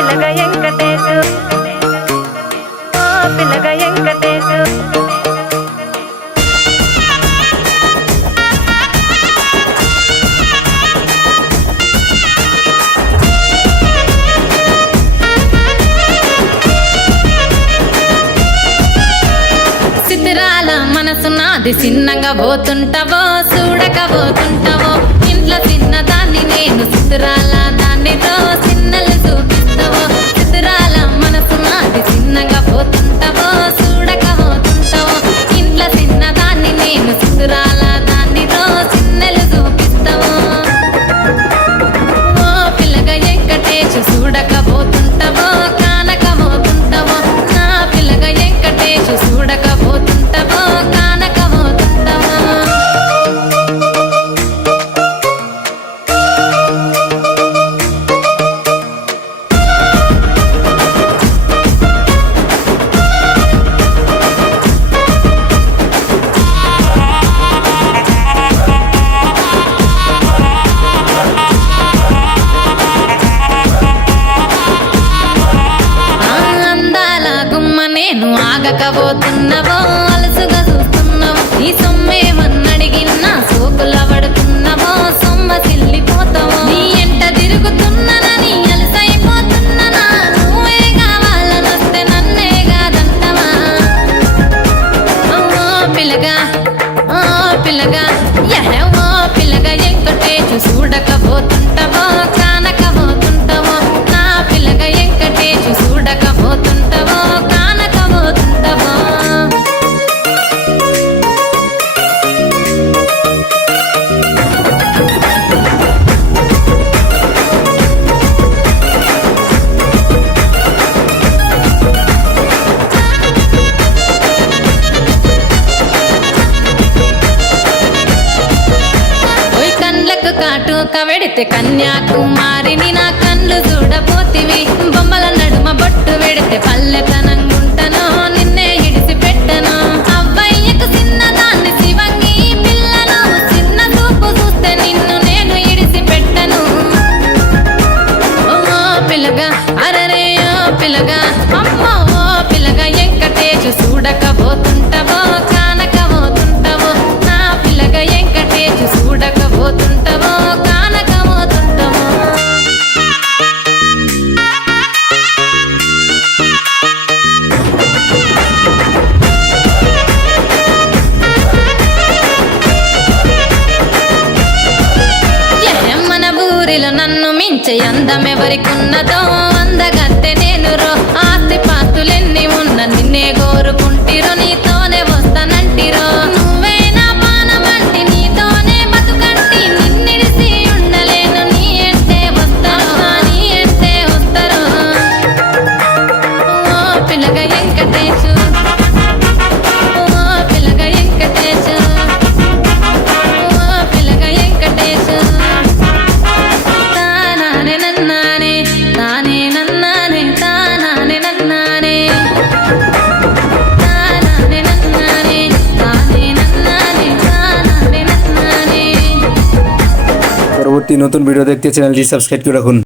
పిల్లగ వెంకటేశు ఓ పిల్లగ వెంకటేశు సిద్ధిరాల మనసు నాది చిన్నగా పోతుంటావో చూడక పోతుంటావో ఇంట్లో చిన్నదాన్ని నేను సిద్ధిరాల దాన్నితో చిన్నలు చూపిస్తావో సిద్ధిరాల మనసు నాది చిన్నగా పోతుంటావో చూడక పోతుంటావో ఇంట్లో చిన్నదాన్ని నేను సిద్ధిరాల దాన్నితో చిన్నలు చూపిస్తావో ఓ పిల్లగా వెంకటేశు చూడక పోతుంటావో కానక పోతుంటావో నా పిల్లగా వెంకటేశు చూడక పోతుంటావో కానక పోతుంటావో అందాల గుమ్మ నేను ఆగకపోతున్నావో అలసుగా చూస్తున్నావో ఈ సొమ్మేమన్నడిగినా సోకుల పడుతున్నావో సొమ్మ సిల్లిపోతావో నీ ఎంట తిరుగుతున్నానని అలసైపోతున్నానా నువ్వే కావాలనొస్తే నన్నే కాదంటవా ఓ పిల్లగా ఓ పిల్లగా ఓ పిల్లగా వెంకటేశు చూడకపోతుంటావో కానకపోతుంటావో నా పిల్లగా వెంకటేశు చూడకపోతుంటావో కానకపోతుంటావో ఓయ్ కండ్లకు కాటుక వెడితే కన్యాకుమారిని నా కళ్ళు చూడపోతివి బొమ్మల నడుమ బొట్టు వెడితే పల్లెతనంగుంటను నిన్నే ఇడిసి పెట్టను అవ్వయ్యకు చిన్నదాన్ని శివంగి పిల్లను చిన్న చూపు చూస్తే నిన్ను నేను ఇడిసి పెట్టను ఓ పిల్లగా అరరే ఓ పిల్లగా అమ్మో ఓ పిల్లగా వెంకటేశు చూడకపోతుంటావో కానకపోతుంటావో నా పిల్లగా వెంకటేశు చూడకపోతుంటావో కానకపోతుంటావో మన ఊరిలో నన్ను మించే అందమెవరికున్నదో అందగత్తె నేను రో ఆస్తి పాస్తులెన్ని ఉన్న నిన్నే కోరుకుంటిరో నీతోనే వస్తానంటిరో నువ్వే నా పానమంటి నీతోనే బతుకంటి నిన్నిడిసి ఉండలేను నీ అంటే వస్తాను నీ అంటే వస్తారు ఓ పిల్లగా వెంకటేశు ఓ పిల్లగా వెంకటేశు ఓ పిల్లగా వెంకటేశు తానానే నన్నానే తానే నన్నానే తానానే నన్నానే తానానే నన్నానే తానే నన్నానే తానానే నన్నానే পরবর্তী নতুন ভিডিও দেখতে চ্যানেলটি সাবস্ক্রাইব করে রাখুন।